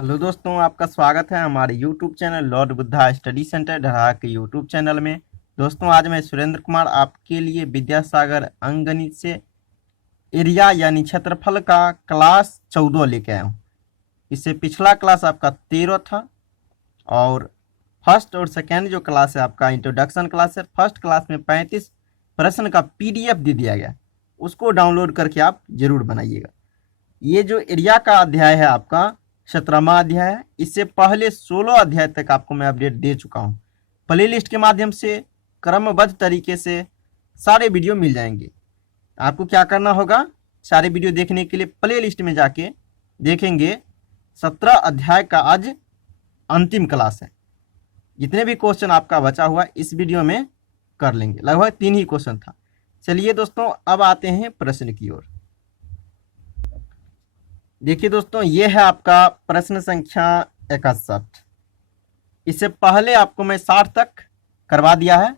Hello दोस्तों, आपका स्वागत है हमारे YouTube channel Lord Buddha Study Centre Dharaha के YouTube चैनल में। दोस्तों, आज मैं सुरेंद्र कुमार आपके लिए विद्यासागर अंकगणित से एरिया यानी क्षेत्रफल का क्लास 14 लेके आया हूँ। इससे पिछला क्लास आपका 13 था और फर्स्ट और सेकेंड जो क्लास है आपका इंट्रोडक्शन क्लास है। फर्स्ट क्लास में 35 प्रश्न का PDF दे दिया गया, उसको डाउनलोड करके आप जरूर बनाइएगा। ये जो एरिया का अध्याय है आपका 17वां अध्याय है। इससे पहले 16 अध्याय तक आपको मैं अपडेट दे चुका हूँ। प्ले लिस्ट के माध्यम से क्रमबद्ध तरीके से सारे वीडियो मिल जाएंगे। आपको क्या करना होगा, सारे वीडियो देखने के लिए प्ले लिस्ट में जाके देखेंगे। 17 अध्याय का आज अंतिम क्लास है। जितने भी क्वेश्चन आपका बचा हुआ इस वीडियो में कर लेंगे। लगभग 3 ही क्वेश्चन था। चलिए दोस्तों, अब आते हैं प्रश्न की ओर। देखिए दोस्तों, ये है आपका प्रश्न संख्या 61। इससे पहले आपको मैं 60 तक करवा दिया है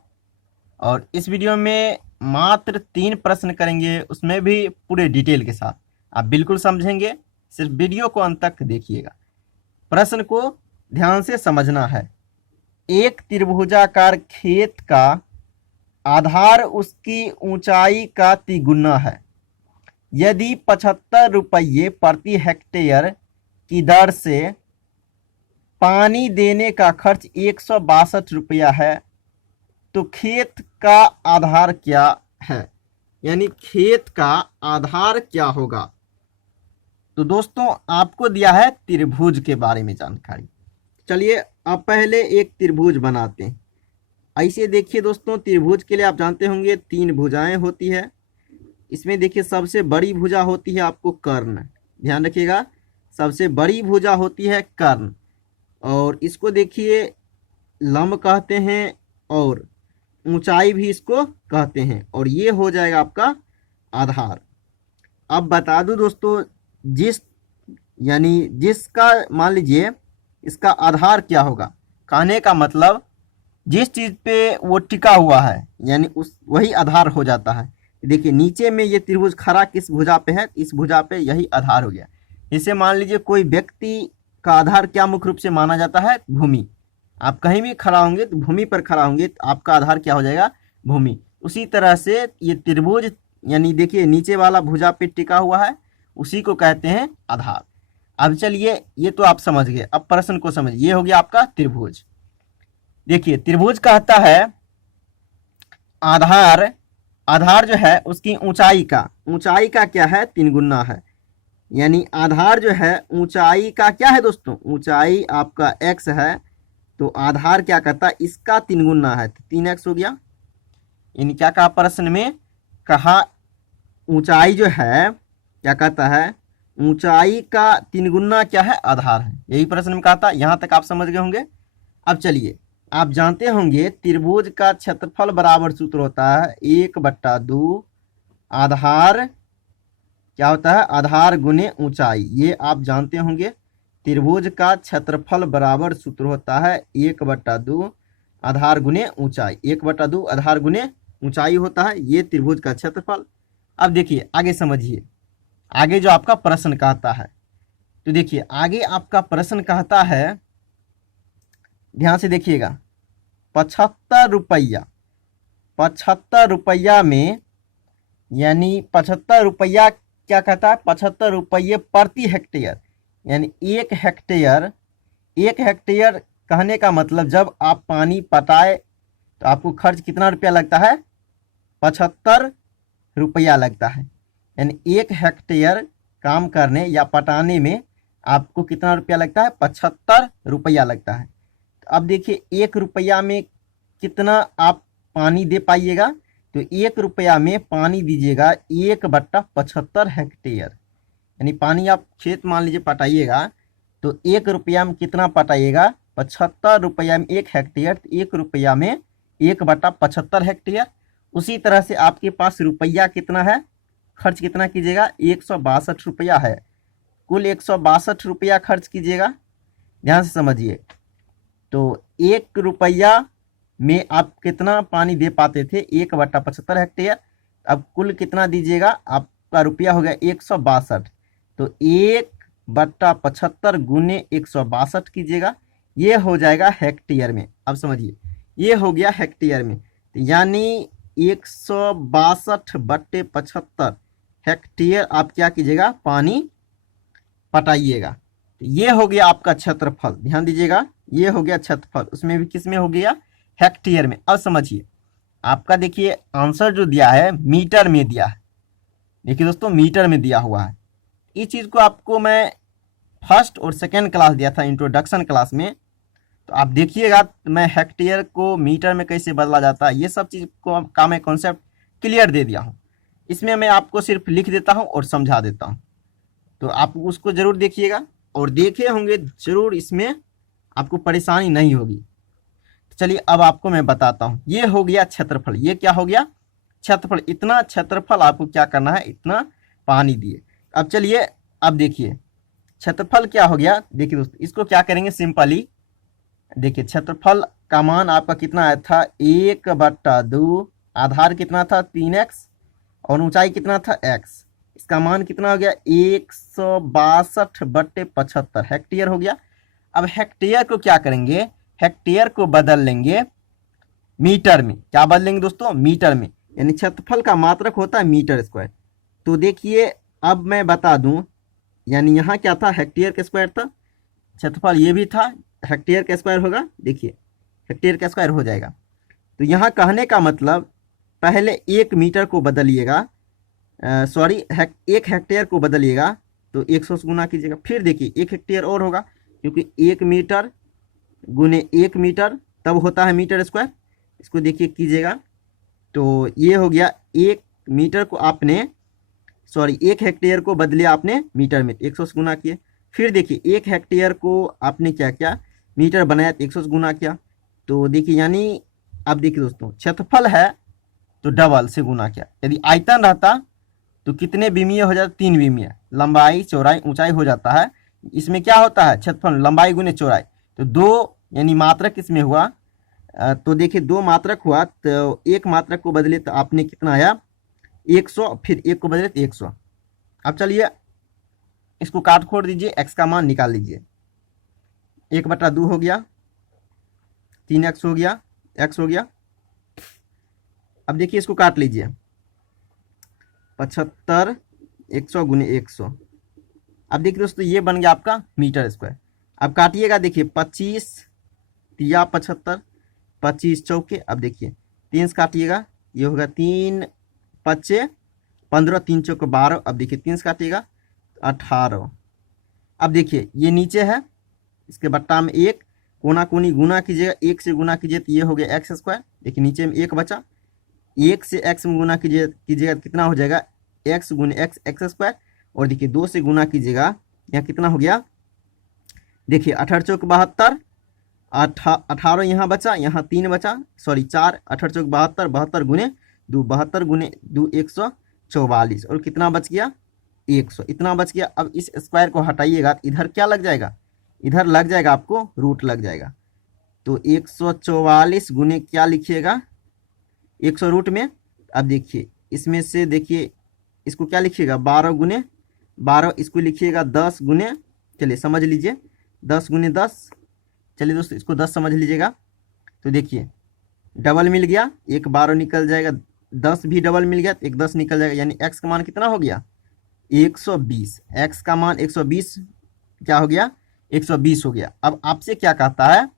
और इस वीडियो में मात्र 3 प्रश्न करेंगे, उसमें भी पूरे डिटेल के साथ। आप बिल्कुल समझेंगे, सिर्फ वीडियो को अंत तक देखिएगा। प्रश्न को ध्यान से समझना है। एक त्रिभुजाकार खेत का आधार उसकी ऊंचाई का तिगुना है। यदि 75 रुपये प्रति हेक्टेयर की दर से पानी देने का खर्च 162 रुपया है तो खेत का आधार क्या है, यानी खेत का आधार क्या होगा। तो दोस्तों, आपको दिया है त्रिभुज के बारे में जानकारी। चलिए अब पहले एक त्रिभुज बनाते हैं। ऐसे देखिए दोस्तों, त्रिभुज के लिए आप जानते होंगे 3 भुजाएं होती है। इसमें देखिए सबसे बड़ी भुजा होती है आपको कर्ण, ध्यान रखिएगा। सबसे बड़ी भुजा होती है कर्ण और इसको देखिए लंब कहते हैं और ऊंचाई भी इसको कहते हैं और ये हो जाएगा आपका आधार। अब बता दूं दोस्तों, जिसका मान लीजिए इसका आधार क्या होगा, कहने का मतलब जिस चीज पे वो टिका हुआ है यानी वही आधार हो जाता है। देखिए नीचे में ये त्रिभुज खड़ा किस भुजा पे है, इस भुजा पे, यही आधार हो गया। इसे मान लीजिए कोई व्यक्ति का आधार क्या मुख्य रूप से माना जाता है, भूमि। आप कहीं भी खड़ा होंगे तो भूमि पर खड़ा होंगे तो आपका आधार क्या हो जाएगा, भूमि। उसी तरह से ये त्रिभुज यानी देखिए नीचे वाला भुजा पे टिका हुआ है, उसी को कहते हैं आधार। अब चलिए, ये तो आप समझ गए। अब प्रश्न को समझिए। ये हो गया आपका त्रिभुज। देखिए त्रिभुज कहता है आधार जो है उसकी ऊंचाई का क्या है, 3 गुना है। यानी आधार जो है ऊंचाई का क्या है दोस्तों, ऊंचाई आपका x है तो आधार क्या कहता है, इसका 3 गुना है तो 3x हो गया। यानी क्या कहा प्रश्न में, कहा ऊंचाई जो है क्या कहता है, ऊंचाई का 3 गुना क्या है, आधार है। यही प्रश्न में कहा था। यहां तक आप समझ गए होंगे। अब चलिए, आप जानते होंगे त्रिभुज का क्षेत्रफल बराबर सूत्र होता है 1/2 आधार क्या होता है, आधार गुने ऊंचाई। ये आप जानते होंगे। त्रिभुज का क्षेत्रफल बराबर सूत्र होता है 1/2 आधार गुने ऊंचाई। 1/2 आधार गुने ऊंचाई होता है ये त्रिभुज का क्षेत्रफल। अब देखिए आगे समझिए, आगे जो आपका प्रश्न कहता है। तो देखिए आगे आपका प्रश्न कहता है, ध्यान से देखिएगा, 75 रुपया में, यानी 75 रुपया क्या कहता है, 75 रुपये प्रति हेक्टेयर। यानी एक हेक्टेयर कहने का मतलब जब आप पानी पटाए तो आपको खर्च कितना रुपया लगता है, 75 रुपया लगता है। यानी 1 हेक्टेयर काम करने या पटाने में आपको कितना रुपया लगता है, 75 रुपया लगता है। अब देखिए 1 रुपया में कितना आप पानी दे पाइएगा, तो 1 रुपया में पानी दीजिएगा 1/75 हेक्टेयर। यानी पानी आप खेत मान लीजिए पटाइएगा तो 1 रुपया में कितना पटाइएगा, 75 रुपया में 1 हेक्टेयर, तो 1 रुपया में 1/75 हेक्टेयर। उसी तरह से आपके पास रुपया कितना है, खर्च कितना कीजिएगा, 162 रुपया है। कुल 162 रुपया खर्च कीजिएगा। ध्यान से समझिए। तो 1 रुपया में आप कितना पानी दे पाते थे, 1/75 हेक्टेयर। अब कुल कितना दीजिएगा, आपका रुपया हो गया 162। तो 1 बट्टा 75 गुने 162 कीजिएगा, ये हो जाएगा हेक्टेयर में। अब समझिए, ये हो गया हेक्टेयर में, तो यानी 162/75 हेक्टेयर आप क्या कीजिएगा, पानी पटाइएगा। तो ये हो गया आपका क्षेत्रफल, ध्यान दीजिएगा, ये हो गया क्षेत्रफल, उसमें भी किस में हो गया, हेक्टेयर में। अब समझिए, आपका देखिए आंसर जो दिया है मीटर में दिया है, देखिए दोस्तों मीटर में दिया हुआ है। इस चीज़ को आपको मैं फर्स्ट और सेकेंड क्लास दिया था, इंट्रोडक्शन क्लास में, तो आप देखिएगा मैं हेक्टेयर को मीटर में कैसे बदला जाता है, ये सब चीज़ को का मैं कॉन्सेप्ट क्लियर दे दिया हूँ। इसमें मैं आपको सिर्फ लिख देता हूँ और समझा देता हूँ, तो आप उसको ज़रूर देखिएगा, और देखे होंगे ज़रूर, इसमें आपको परेशानी नहीं होगी। चलिए अब आपको मैं बताता हूँ, ये हो गया क्षेत्रफल, ये क्या हो गया, क्षेत्रफल। इतना क्षेत्रफल आपको क्या करना है, इतना पानी दिए। अब चलिए, अब देखिए क्षेत्रफल क्या हो गया। देखिए दोस्तों, इसको क्या करेंगे, सिंपली देखिए, क्षेत्रफल का मान आपका कितना आया था, 1/2, आधार कितना था 3x, और ऊंचाई कितना था x, इसका मान कितना हो गया 162/75 हेक्टेयर हो गया। अब हेक्टेयर को क्या करेंगे, हेक्टेयर को बदल लेंगे मीटर में। क्या बदलेंगे दोस्तों, मीटर में, यानी क्षेत्रफल का मात्रक होता है मीटर स्क्वायर। तो देखिए अब मैं बता दूं, यानी यहाँ क्या था, हेक्टेयर का स्क्वायर था, क्षेत्रफल ये भी था, हेक्टेयर का स्क्वायर होगा, देखिए हेक्टेयर का स्क्वायर हो जाएगा। तो यहाँ कहने का मतलब, पहले 1 मीटर को बदलिएगा, सॉरी एक हेक्टेयर को बदलिएगा तो 100 से गुना कीजिएगा, फिर देखिए 1 हेक्टेयर और होगा, क्योंकि 1 मीटर गुने 1 मीटर तब होता है मीटर स्क्वायर। इसको देखिए कीजिएगा, तो ये हो गया 1 मीटर को आपने, सॉरी 1 हेक्टेयर को बदले आपने मीटर में, 100 से गुना किए। फिर देखिए 1 हेक्टेयर को आपने क्या किया, मीटर बनाया, 100 से गुना किया। तो देखिए यानी, अब देखिए दोस्तों, क्षेत्रफल है तो डबल से गुना किया। यदि आयतन रहता तो कितने विमीय हो जाता, 3 विमीय, लंबाई चौड़ाई ऊंचाई हो जाता है। इसमें क्या होता है, क्षेत्रफल लंबाई गुने चौड़ाई, तो 2 यानी मात्रक इसमें हुआ। तो देखिए 2 मात्रक हुआ, तो 1 मात्रक को बदले तो आपने कितना आया 100, फिर 1 को बदले तो 100। अब चलिए इसको काट खोड़ दीजिए, x का मान निकाल लीजिए। 1/2 हो गया, 3x हो गया, x हो गया। अब देखिए इसको काट लीजिए, 75 100 गुने 100। अब देखिए दोस्तों, ये बन गया आपका मीटर स्क्वायर। अब काटिएगा, देखिए 25 तिया 75, 25 चौके, अब देखिए 3 से काटिएगा, ये होगा 3 5 15, 3 चौके 12। अब देखिए 3 से काटिएगा 18। अब देखिए ये नीचे है, इसके बट्टा में 1, कोना कोनी गुना कीजिएगा, 1 से गुना कीजिए तो ये हो गया एक्स स्क्वायर। देखिए नीचे में 1 बचा, 1 से x में गुना कीजिएगा कितना हो जाएगा, x गुने x, एक्स स्क्वायर। और देखिए 2 से गुना कीजिएगा, यहाँ कितना हो गया, देखिए 18 चौक 72, 18 यहाँ बचा, यहाँ 3 बचा, सॉरी 4, 18 चौक 72, 72 गुने 2, 72 गुने 2 144, और कितना बच गया 100, इतना बच गया। अब इस स्क्वायर को हटाइएगा, इधर क्या लग जाएगा, इधर लग जाएगा आपको रूट लग जाएगा। तो 144 गुने क्या लिखिएगा, 100 रूट में। अब देखिए इसमें से, देखिए इसको क्या लिखिएगा 12 गुने 12, इसको लिखिएगा 10 गुने, चलिए समझ लीजिए 10 गुने 10, चलिए दोस्तों इसको 10 समझ लीजिएगा। तो देखिए डबल मिल गया, एक 12 निकल जाएगा, 10 भी डबल मिल गया, एक 10 निकल जाएगा, यानी x का मान कितना हो गया 120। x का मान 120 क्या हो गया, 120 हो गया। अब आपसे क्या कहता है,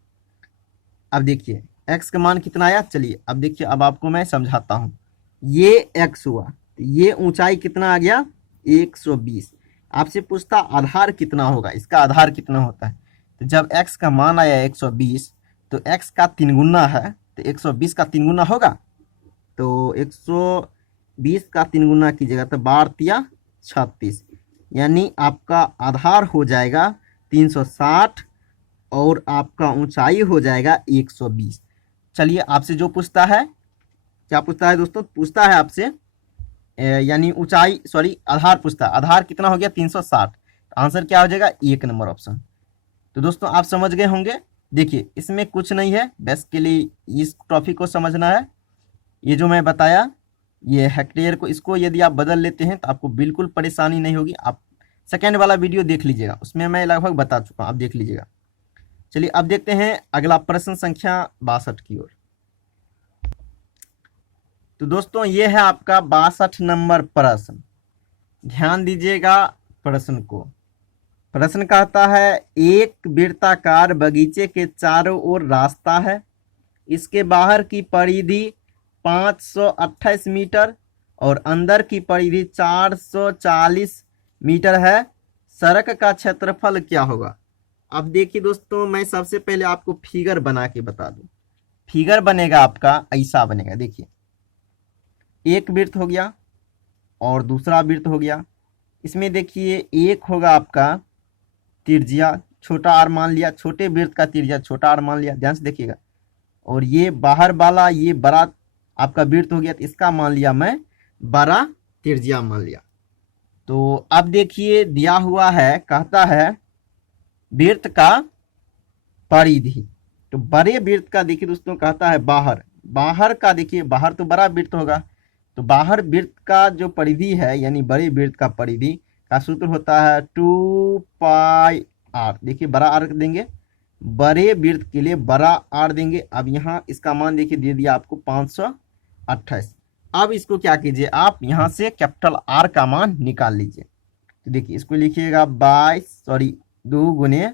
अब देखिए x का मान कितना आया, चलिए अब देखिए, अब आपको मैं समझाता हूँ। ये x हुआ, तो ये ऊंचाई कितना आ गया 120। आपसे पूछता आधार कितना होगा, इसका आधार कितना होता है, तो जब x का मान आया 120, तो x का 3 गुना है, तो 120 का 3 गुना होगा, तो 120 का 3 गुना कीजिएगा तो 12 36, यानी आपका आधार हो जाएगा 360 और आपका ऊंचाई हो जाएगा 120। चलिए आपसे जो पूछता है, क्या पूछता है दोस्तों, पूछता है आपसे यानी ऊंचाई, सॉरी आधार पूछता है, आधार कितना हो गया 360, आंसर क्या हो जाएगा 1 नंबर ऑप्शन। तो दोस्तों आप समझ गए होंगे, देखिए इसमें कुछ नहीं है, बेसिकली इस टॉपिक को समझना है। ये जो मैं बताया, ये हेक्टेयर को, इसको यदि आप बदल लेते हैं तो आपको बिल्कुल परेशानी नहीं होगी, आप सेकेंड वाला वीडियो देख लीजिएगा, उसमें मैं लगभग बता चुका हूँ, आप देख लीजिएगा। चलिए अब देखते हैं अगला प्रश्न संख्या 62 की ओर। तो दोस्तों ये है आपका 62 नंबर प्रश्न। ध्यान दीजिएगा प्रश्न को। प्रश्न कहता है एक वृत्ताकार बगीचे के चारों ओर रास्ता है, इसके बाहर की परिधि 528 मीटर और अंदर की परिधि 440 मीटर है। सड़क का क्षेत्रफल क्या होगा? अब देखिए दोस्तों, मैं सबसे पहले आपको फिगर बना के बता दूं। फिगर बनेगा आपका ऐसा बनेगा, देखिए एक वृत्त हो गया और दूसरा वृत्त हो गया। इसमें देखिए एक होगा आपका त्रिज्या, छोटा आर मान लिया, छोटे वृत्त का त्रिज्या छोटा आर मान लिया, ध्यान से देखिएगा। और ये बाहर वाला ये बड़ा आपका वृत्त हो गया, तो इसका मान लिया मैं बड़ा त्रिज्या मान लिया। तो अब देखिए दिया हुआ है, कहता है वृत्त का परिधि। तो बड़े वृत्त का देखिए दोस्तों कहता है बाहर, बाहर का देखिए, बाहर तो बड़ा वृत्त होगा, तो बाहर वृत्त का जो परिधि है यानी बड़े वृत्त का परिधि का सूत्र होता है 2πr। देखिए बड़ा आर देंगे, बड़े वृत्त के लिए बड़ा आर देंगे। अब यहाँ इसका मान देखिए दे दिया आपको 528। अब इसको क्या कीजिए, आप यहाँ से कैपिटल आर का मान निकाल लीजिए। तो देखिए इसको लिखिएगा 2 गुने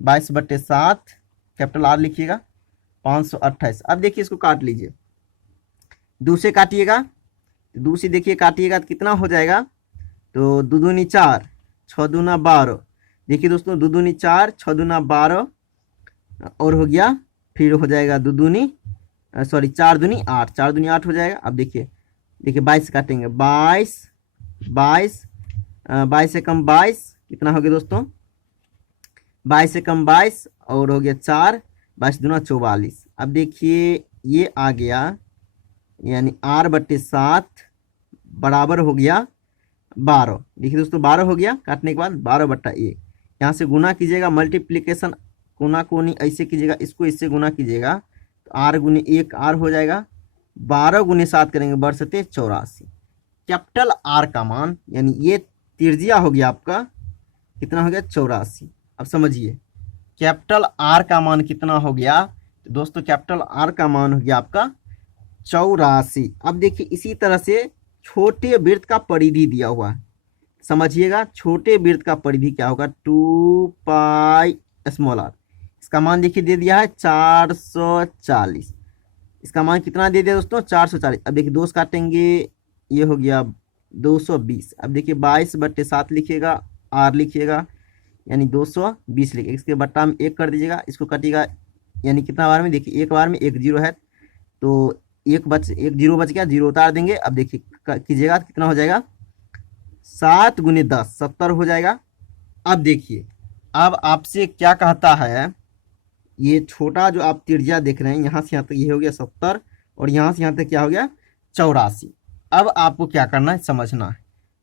22/7, कैपिटल आर लिखिएगा 528। अब देखिए इसको काट लीजिए, 2 से काटिएगा, 2 से देखिए काटिएगा तो कितना हो जाएगा, तो 2 दूनी 4, 6 दूना 12। देखिए दोस्तों 2 दूनी 4, 6 दूना 12 और हो गया, फिर हो जाएगा 4 दूनी 8, 4 दूनी 8 हो जाएगा। अब देखिए 22 काटेंगे, 22 से कम 22 कितना हो गया दोस्तों, 22 से कम 22 और हो गया 4, 22 दूना 44। अब देखिए ये आ गया यानी r/7 बराबर हो गया 12। देखिए दोस्तों 12 हो गया, काटने के बाद 12/1। यहाँ से गुना कीजिएगा, मल्टीप्लीकेशन कोना कोनी ऐसे कीजिएगा, इसको इससे गुना कीजिएगा तो r गुने 1 r हो जाएगा। 12 गुने 7 करेंगे, बरसते 84। कैपिटल आर का मान यानी ये त्रिज्या हो गया आपका, कितना हो गया 84। अब समझिए कैपिटल आर का मान कितना हो गया, तो दोस्तों कैपिटल आर का मान हो गया आपका 84। अब देखिए इसी तरह से छोटे वृत्त का परिधि दिया हुआ है, समझिएगा छोटे वृत्त का परिधि क्या होगा, 2πr। इसका मान देखिए दे दिया है 440। इसका मान कितना दे दिया दोस्तों, 440। अब देखिए 2 काटेंगे, ये हो गया 220। अब देखिए 22/7 लिखिएगा, आर लिखिएगा यानी 220 लिखिए, इसके बट्टा में 1 कर दीजिएगा, इसको कटिएगा यानी कितना बार में, देखिए एक बार में 1 0 है तो 1 0 बच गया, 0 उतार देंगे। अब देखिए कीजिएगा कितना हो जाएगा, 7 गुने 10 70 हो जाएगा। अब देखिए अब आपसे क्या कहता है, ये छोटा जो आप त्रिज्या देख रहे हैं यहाँ से यहाँ तक ये हो गया 70 और यहाँ से यहाँ तक क्या हो गया 84। अब आपको क्या करना है, समझना है।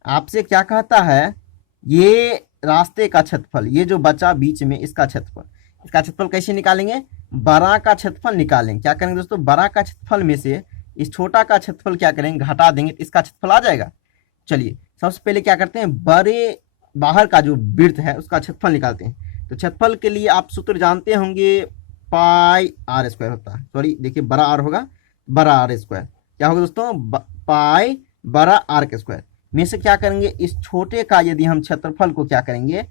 आपसे क्या कहता है, ये रास्ते का क्षेत्रफल, ये जो बचा बीच में इसका क्षेत्रफल कैसे निकालेंगे, बड़ा का क्षेत्रफल निकालेंगे। क्या करेंगे दोस्तों, बड़ा का क्षेत्रफल में से इस छोटा का क्षेत्रफल क्या करेंगे, घटा देंगे तो इसका क्षेत्रफल आ जाएगा। चलिए सबसे पहले क्या करते हैं, बड़े बाहर का जो वृत्त है उसका क्षेत्रफल निकालते हैं। तो क्षेत्रफल के लिए आप सूत्र जानते होंगे, πr² होता है, सॉरी देखिए बड़ा आर होगा, बड़ा r²। क्या होगा दोस्तों, पाई बड़ा r² में से क्या करेंगे, इस छोटे का यदि हम क्षेत्रफल को क्या करेंगे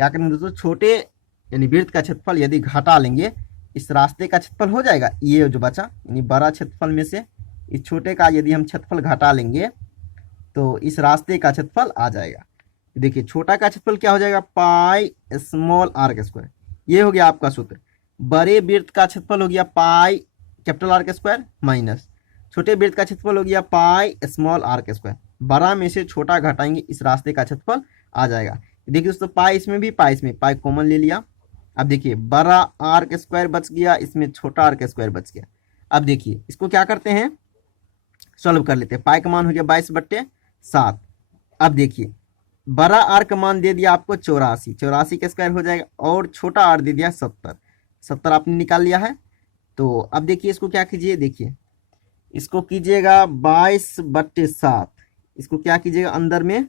दोस्तों, छोटे यानी वृत्त का क्षेत्रफल यदि घटा लेंगे, इस रास्ते का क्षेत्रफल हो जाएगा, ये जो बचा यानी बड़ा क्षेत्रफल में से इस छोटे का यदि हम क्षेत्रफल घटा लेंगे तो इस रास्ते का क्षेत्रफल आ जाएगा। देखिए छोटा का क्षेत्रफल क्या हो जाएगा, πr²। ये हो गया आपका सूत्र। बड़े वृत्त का क्षेत्रफल हो गया πR² माइनस छोटे वृत्त का क्षेत्रफल हो गया πr²। बड़ा में से छोटा घटाएंगे, इस रास्ते का क्षेत्रफल आ जाएगा। देखिए दोस्तों पाई इसमें भी, पाई इसमें, पाई कॉमन ले लिया। अब देखिए बड़ा r² बच गया, इसमें छोटा r² बच गया। अब देखिए इसको क्या करते हैं, सॉल्व कर लेते हैं। पाई का मान हो गया 22/7। अब देखिए बड़ा आर का मान दे दिया आपको 84, 84 का स्क्वायर हो जाएगा, और छोटा आर दे दिया 70, 70 आपने निकाल लिया है। तो अब देखिए इसको क्या कीजिए, देखिए इसको कीजिएगा 22/7, इसको क्या कीजिएगा अंदर में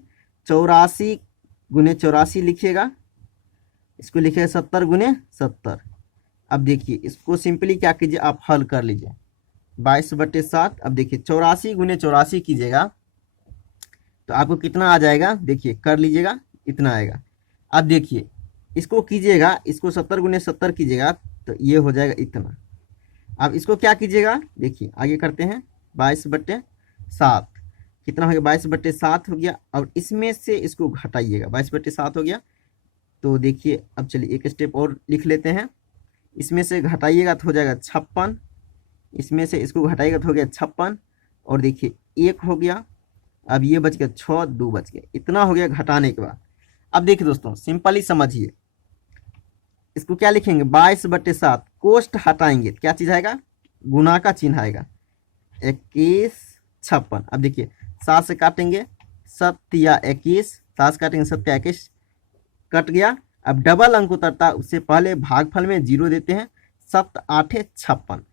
84 गुने 84 लिखिएगा, इसको लिखिएगा 70 गुने 70। अब देखिए इसको सिंपली क्या कीजिए, आप हल कर लीजिए 22/7। अब देखिए 84 गुने 84 कीजिएगा तो आपको कितना आ जाएगा, देखिए कर लीजिएगा, इतना आएगा। अब देखिए इसको कीजिएगा, इसको 70 गुने 70 कीजिएगा तो ये हो जाएगा इतना। अब इसको क्या कीजिएगा, देखिए आगे करते हैं, 22/7 कितना हो गया, 22/7 हो गया। और इसमें से इसको घटाइएगा, 22/7 हो गया। तो देखिए अब चलिए एक स्टेप और लिख लेते हैं, इसमें से घटाइएगा तो हो जाएगा 56, इसमें से इसको घटाइएगा तो हो गया 56। और देखिए 1 हो गया, अब ये बच गया 6, 2 बच गया, इतना हो गया घटाने के बाद। अब देखिए दोस्तों सिंपली समझिए, इसको क्या लिखेंगे, 22/7 कोष्ट हटाएंगे क्या चीज़ आएगा, गुना का चिन्ह आएगा, 21 56। अब देखिए 7 से काटेंगे 7 या 21, 7 से काटेंगे 7 या 21, कट गया। अब डबल अंक उतरता है, उससे पहले भागफल में 0 देते हैं, 7 8 56।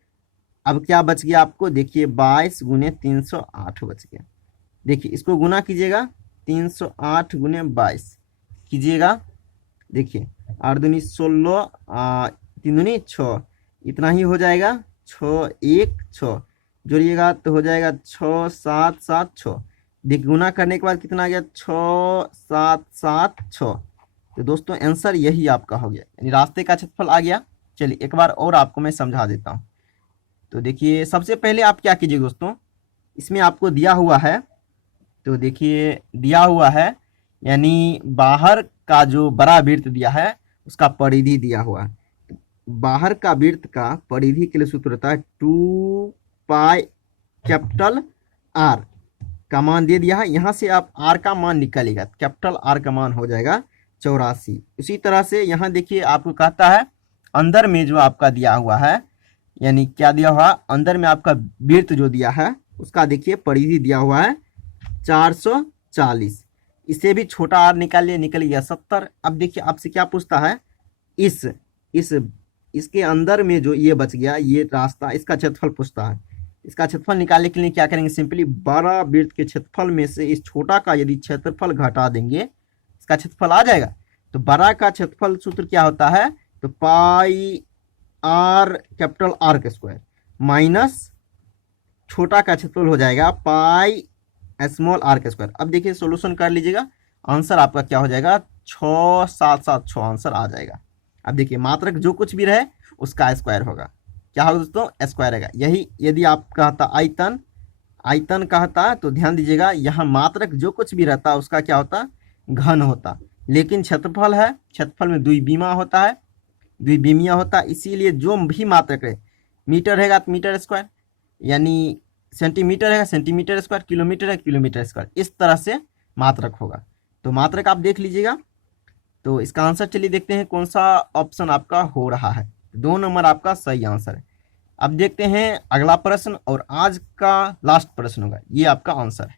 अब क्या बच गया आपको, देखिए 22 गुने 308 बच गया। देखिए इसको गुना कीजिएगा, 308 गुने 22 कीजिएगा, देखिए 8 दूनी 16, 3 दूनी 6, इतना ही हो जाएगा, 6 1 6 जोड़िएगा तो हो जाएगा 6 7 7 6। देखिए गुना करने के बाद कितना आ गया, 6 7 7 6। तो दोस्तों आंसर यही आपका हो गया, यानी रास्ते का क्षेत्रफल आ गया। चलिए एक बार और आपको मैं समझा देता हूँ। तो देखिए सबसे पहले आप क्या कीजिए दोस्तों, इसमें आपको दिया हुआ है, तो देखिए दिया हुआ है यानी बाहर का जो बड़ा वृत्त दिया है उसका परिधि दिया हुआ है। बाहर का वृत्त का परिधि के लिए सूत्र होता है 2 पाई कैपिटल आर का मान दे दिया है, यहाँ से आप आर का मान निकालेगा, कैपिटल आर का मान हो जाएगा 84। उसी तरह से यहाँ देखिए आपको कहता है अंदर में जो आपका दिया हुआ है, यानी क्या दिया हुआ, अंदर में आपका वृत्त जो दिया है उसका देखिए परिधि दिया हुआ है 440। इसे भी छोटा आर निकालिए, निकल गया 70। अब देखिए आपसे क्या पूछता है, इसके अंदर में जो ये बच गया ये रास्ता, इसका क्षेत्रफल पूछता है। इसका क्षेत्रफल निकालने के लिए क्या करेंगे, सिंपली बड़ा वृत्त के क्षेत्रफल में से इस छोटा का यदि क्षेत्रफल घटा देंगे, इसका क्षेत्रफल आ जाएगा। तो बड़ा का क्षेत्रफल सूत्र क्या होता है, तो पाई आर कैपिटल आर का स्क्वायर माइनस छोटा का क्षेत्रफल हो जाएगा पाई स्मॉल आर का स्क्वायर। अब देखिए सॉल्यूशन कर लीजिएगा, आंसर आपका क्या हो जाएगा, 6 7 7 6 आंसर आ जाएगा। अब देखिए मात्रक जो कुछ भी रहे उसका स्क्वायर होगा, क्या होगा दोस्तों, स्क्वायर रहेगा। यही यदि आप कहता आयतन कहता तो ध्यान दीजिएगा, यहाँ मात्रक जो कुछ भी रहता उसका क्या होता, घन होता। लेकिन क्षेत्रफल है, क्षेत्रफल में द्विविमा होता है, द्विविमीय होता है, इसीलिए जो भी मात्रक है, मीटर रहेगा तो मीटर स्क्वायर, यानी सेंटीमीटर है सेंटीमीटर स्क्वायर, किलोमीटर है किलोमीटर स्क्वायर, इस तरह से मात्रक होगा। तो मात्रक आप देख लीजिएगा। तो इसका आंसर चलिए देखते हैं कौन सा ऑप्शन आपका हो रहा है। 2 नंबर आपका सही आंसर है। अब देखते हैं अगला प्रश्न, और आज का लास्ट प्रश्न होगा, ये आपका आंसर है।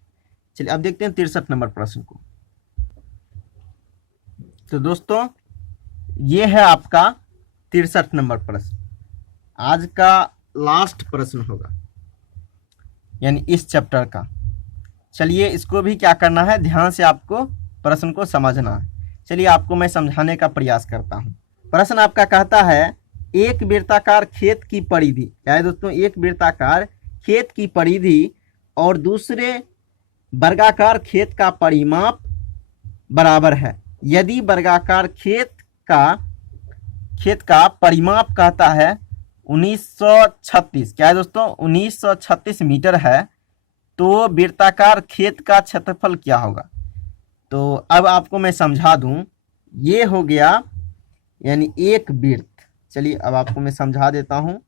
चलिए अब देखते हैं 63 नंबर प्रश्न को। तो दोस्तों ये है आपका 63 नंबर प्रश्न, आज का लास्ट प्रश्न होगा, यानी इस चैप्टर का। चलिए इसको भी क्या करना है, ध्यान से आपको प्रश्न को समझना है। चलिए आपको मैं समझाने का प्रयास करता हूँ। प्रश्न आपका कहता है एक वृत्ताकार खेत की परिधि, क्या है दोस्तों, एक वृत्ताकार खेत की परिधि और दूसरे वर्गाकार खेत का परिमाप बराबर है यदि वर्गाकार खेत का परिमाप कहता है 1936, क्या है दोस्तों, 1936 मीटर है, तो वृत्ताकार खेत का क्षेत्रफल क्या होगा। तो अब आपको मैं समझा दूं, ये हो गया यानी एक वृत्त। चलिए अब आपको मैं समझा देता हूं,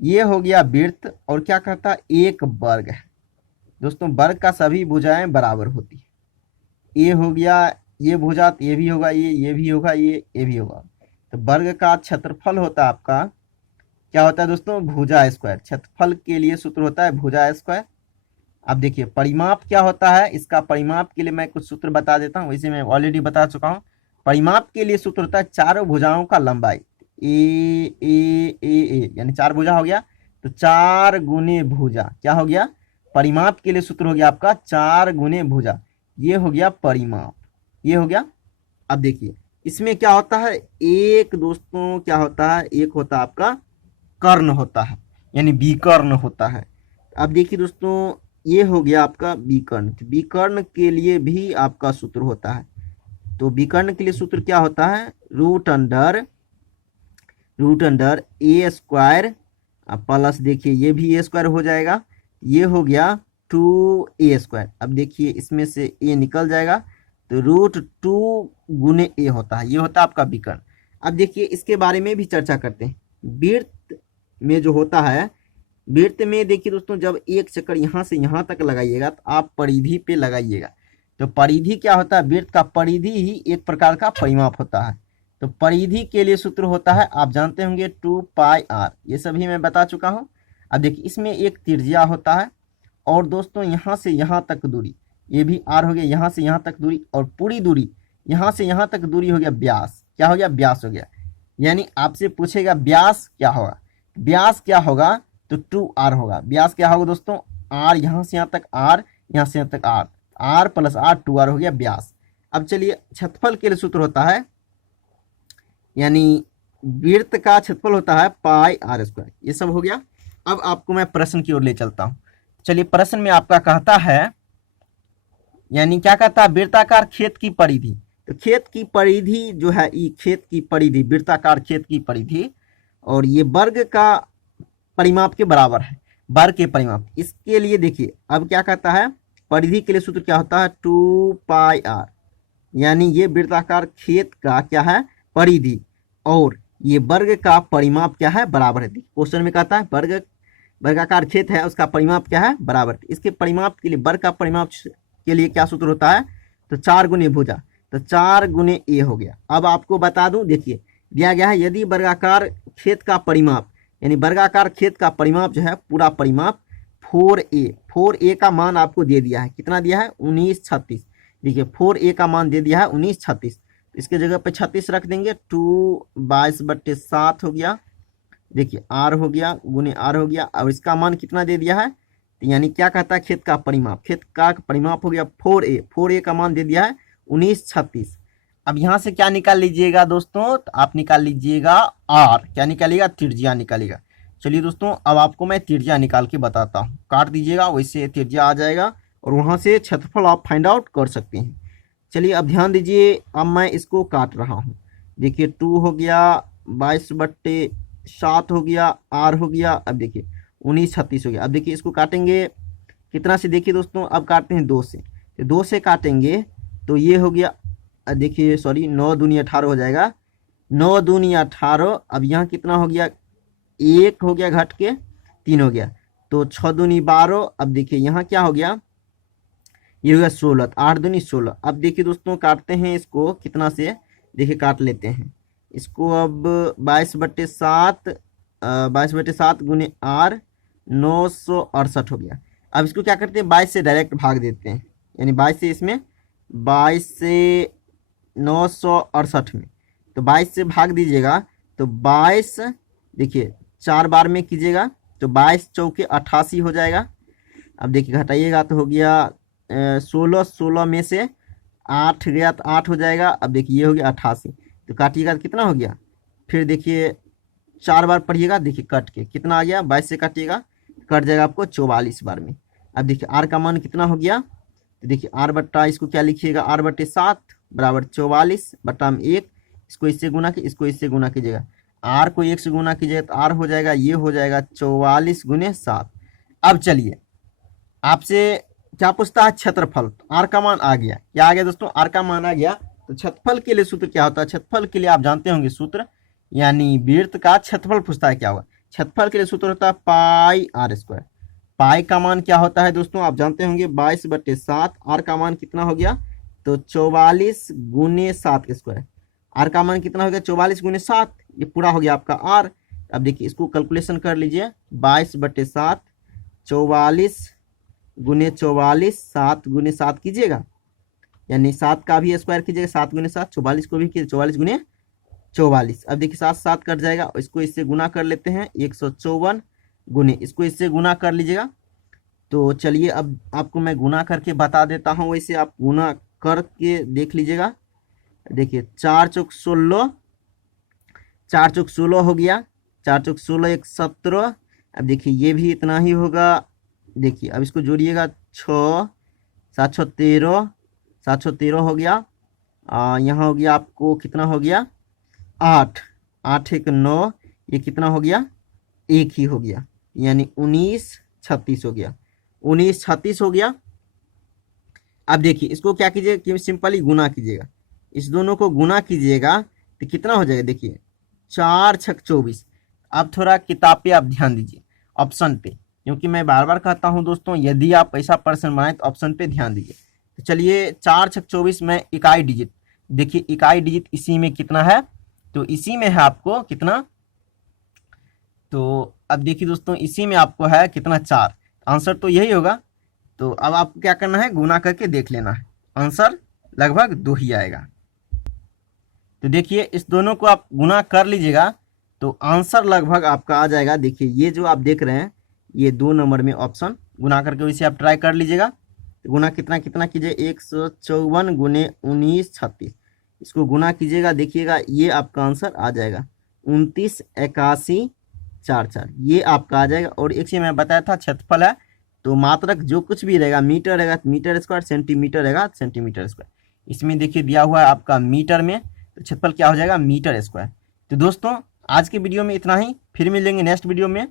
ये हो गया वृत्त, और क्या कहता है, एक वर्ग है। दोस्तों वर्ग का सभी भुजाएं बराबर होती है, ये हो गया ये भुजा, तो ये भी होगा, ये भी होगा, ये भी होगा। तो वर्ग का क्षेत्रफल होता है आपका, क्या होता है दोस्तों, भुजा स्क्वायर। क्षेत्रफल के लिए सूत्र होता है भुजा स्क्वायर। अब देखिए परिमाप क्या होता है, इसका परिमाप के लिए मैं कुछ सूत्र बता देता हूँ, वैसे मैं ऑलरेडी बता चुका हूँ। परिमाप के लिए सूत्र होता है चारों भुजाओं का लंबाई, ए यानी 4 भुजा हो गया, तो 4 गुने भुजा क्या हो गया, परिमाप के लिए सूत्र हो गया आपका 4 गुने भुजा, ये हो गया परिमाप, ये हो गया अब देखिए इसमें क्या होता है, एक दोस्तों क्या होता है, एक होता है आपका कर्ण होता है, यानी विकर्ण होता है। अब देखिए दोस्तों ये हो गया आपका विकर्ण। विकर्ण के लिए भी आपका सूत्र होता है। तो विकर्ण के लिए सूत्र क्या होता है, रूट अंडर ए स्क्वायर प्लस, देखिए ये भी ए स्क्वायर हो जाएगा, ये हो गया 2a²। अब देखिए इसमें से ए निकल जाएगा तो √2 गुने ए होता है, ये होता है आपका विकर्ण। अब देखिए इसके बारे में भी चर्चा करते हैं। वृत्त में जो होता है, वृत्त में देखिए दोस्तों जब एक चक्कर यहाँ से यहाँ तक लगाइएगा तो आप परिधि पे लगाइएगा। तो परिधि क्या होता है, वृत्त का परिधि ही एक प्रकार का परिमाप होता है। तो परिधि के लिए सूत्र होता है, आप जानते होंगे 2πr, ये सभी मैं बता चुका हूँ। अब देखिए इसमें एक त्रिज्या होता है और दोस्तों यहाँ से यहाँ तक दूरी, ये भी r हो गया, यहाँ से यहाँ तक दूरी, और पूरी दूरी यहाँ से यहाँ तक दूरी हो गया व्यास। क्या हो गया, व्यास हो गया। यानी आपसे पूछेगा व्यास क्या होगा, व्यास क्या होगा तो 2r होगा। व्यास क्या होगा दोस्तों, r यहाँ से यहाँ तक r, यहाँ से यहाँ तक r प्लस r 2r हो गया व्यास। अब चलिए क्षेत्रफल के लिए सूत्र होता है, यानी वृत्त का क्षेत्रफल होता है πr²। ये सब हो गया। अब आपको मैं प्रश्न की ओर ले चलता हूँ। चलिए प्रश्न में आपका कहता है, यानी क्या कहता है, वृत्ताकार खेत की परिधि। तो खेत की परिधि जो है, ये खेत की परिधि, वृत्ताकार खेत की परिधि, और ये वर्ग का परिमाप के बराबर है, वर्ग के परिमाप। इसके लिए देखिए अब क्या कहता है, परिधि के लिए सूत्र क्या होता है 2πr, यानी ये वृत्ताकार खेत का क्या है, परिधि, और ये वर्ग का परिमाप क्या है, बराबर है। क्वेश्चन में कहता है वर्गाकार खेत है, उसका परिमाप क्या है, बराबर। इसके परिमाप के लिए, वर्ग का परिमाप के लिए क्या सूत्र होता है, तो 4 गुने भुजा, तो 4 गुने ए हो गया। अब आपको बता दूं, देखिए दिया गया है, यदि वर्गाकार खेत का परिमाप, यानी वर्गाकार खेत का परिमाप जो है, पूरा परिमाप 4a का मान आपको दे दिया है, कितना दिया है 1936। देखिए 4a का मान दे दिया है 1936, इसके जगह पे 36 रख देंगे, 2/22/7 हो गया। देखिए r हो गया गुने r हो गया, और इसका मान कितना दे दिया है, तो यानी क्या कहता है, खेत का परिमाप, खेत का परिमाप हो गया 4a का मान दे दिया है 1936। अब यहाँ से क्या निकाल लीजिएगा दोस्तों, तो आप निकाल लीजिएगा r, क्या निकालिएगा, त्रिज्या निकालिएगा। चलिए दोस्तों अब आपको मैं त्रिज्या निकाल के बताता हूँ, काट दीजिएगा, वैसे त्रिज्या आ जाएगा और वहाँ से क्षेत्रफल आप फाइंड आउट कर सकते हैं। चलिए अब ध्यान दीजिए, अब मैं इसको काट रहा हूँ। देखिए 2 हो गया, 22/7 हो गया, r हो गया, अब देखिए 1936 हो गया। अब देखिए इसको काटेंगे कितना से, देखिए दोस्तों अब काटते हैं 2 से, तो 2 से काटेंगे तो ये हो गया, देखिए सॉरी 9 दूनी 18 हो जाएगा, 9 दूनी 18। अब यहाँ कितना हो गया, 1 हो गया घट के 3 हो गया, तो 6 दूनी 12। अब देखिए यहाँ क्या हो गया, ये हो गया 16, 8 दूनी 16। अब देखिए दोस्तों काटते हैं इसको कितना से, देखिए काट लेते हैं इसको। अब 22/7 गुने r 968 हो गया। अब इसको क्या करते हैं, 22 से डायरेक्ट भाग देते हैं, यानी 22 से इसमें 22 से 968 में, तो 22 से भाग दीजिएगा तो 22, देखिए 4 बार में कीजिएगा तो 22 चौके 88 हो जाएगा। अब देखिए घटाइएगा तो हो गया 16 में से 8 गया तो 8 हो जाएगा। अब देखिए ये हो गया 88, तो काटिएगा तो कितना हो गया, फिर देखिए 4 बार पढ़िएगा, देखिए कट के कितना आ गया, 22 से काटिएगा कट जाएगा आपको 44 बार में। अब देखिए r का मान कितना हो गया, तो देखिए r बट्टा, इसको क्या लिखिएगा, r/7 बराबर 44/1। इसको इससे गुना की, इसको इससे गुना कीजिएगा, r को 1 से गुना कीजिएगा तो r हो जाएगा, ये हो जाएगा 44 गुने 7। अब चलिए आपसे क्या पूछता है, क्षेत्रफल। तो r का मान आ गया, क्या आ गया दोस्तों, r का मान आ गया। तो क्षेत्रफल के लिए सूत्र क्या होता है, क्षेत्रफल के लिए आप जानते होंगे सूत्र, यानी वृत्त का क्षेत्रफल पूछता है क्या होगा, क्षेत्रफल के लिए सूत्र होता है πr²। पाई का मान क्या होता है दोस्तों, आप जानते होंगे 22/7। r का मान कितना हो गया, तो 44 गुने 7 के स्क्वायर। r का मान कितना हो गया, 44 गुने 7, ये पूरा हो गया आपका r। अब देखिए इसको कैलकुलेशन कर लीजिए, 22/7 44 गुने 44, 7 गुने 7 कीजिएगा, यानी 7 का भी स्क्वायर कीजिएगा, 7 गुने 7, 44 को भी कीजिए, 44 गुने 44। अब देखिए 7 कट जाएगा, और इसको इससे गुना कर लेते हैं, 154 गुने, इसको इससे गुना कर लीजिएगा। तो चलिए अब आपको मैं गुना करके बता देता हूँ, वैसे आप गुना करके देख लीजिएगा। देखिए 4 चौक 16, 4 चौक 16 हो गया, 4 चौक 16 एक 17। अब देखिए ये भी इतना ही होगा। देखिए अब इसको जोड़िएगा, 6 7 6 13, 7 6 13 हो गया। यहाँ हो गया आपको कितना हो गया, 8, 8 एक 9, ये कितना हो गया, एक ही हो गया, यानी 19 36 हो गया, 19 36 हो गया। अब देखिए इसको क्या कीजिएगा कि सिंपली गुना कीजिएगा, इस दोनों को गुना कीजिएगा तो कितना हो जाएगा, देखिए 4 छक 24। अब थोड़ा किताब पे आप ध्यान दीजिए, ऑप्शन पे, क्योंकि मैं बार बार कहता हूं दोस्तों यदि आप ऐसा प्रश्न बनाए तो ऑप्शन पे ध्यान दीजिए। तो चलिए 4 छक 24 में इकाई डिजिट, देखिए इकाई डिजिट इसी में कितना है, तो इसी में है आपको कितना, तो अब देखिए दोस्तों इसी में आपको है कितना, 4। आंसर तो यही होगा। तो अब आपको क्या करना है, गुना करके देख लेना है, आंसर लगभग 2 ही आएगा। तो देखिए इस दोनों को आप गुना कर लीजिएगा तो आंसर लगभग आपका आ जाएगा। देखिए ये जो आप देख रहे हैं ये 2 नंबर में ऑप्शन, गुना करके वैसे आप ट्राई कर लीजिएगा। तो गुना कितना कितना कीजिए, 154 गुने 19 36, इसको गुना कीजिएगा, देखिएगा ये आपका आंसर आ जाएगा 29 81 44, ये आपका आ जाएगा। और एक चीज मैं बताया था क्षेत्रफल है तो मात्रक जो कुछ भी रहेगा, मीटर रहेगा मीटर स्क्वायर, सेंटीमीटर रहेगा सेंटीमीटर स्क्वायर। इसमें देखिए दिया हुआ है आपका मीटर में, तो क्षेत्रफल क्या हो जाएगा, मीटर स्क्वायर। तो दोस्तों आज के वीडियो में इतना ही, फिर मिलेंगे नेक्स्ट वीडियो में,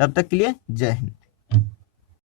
तब तक के लिए जय हिंद।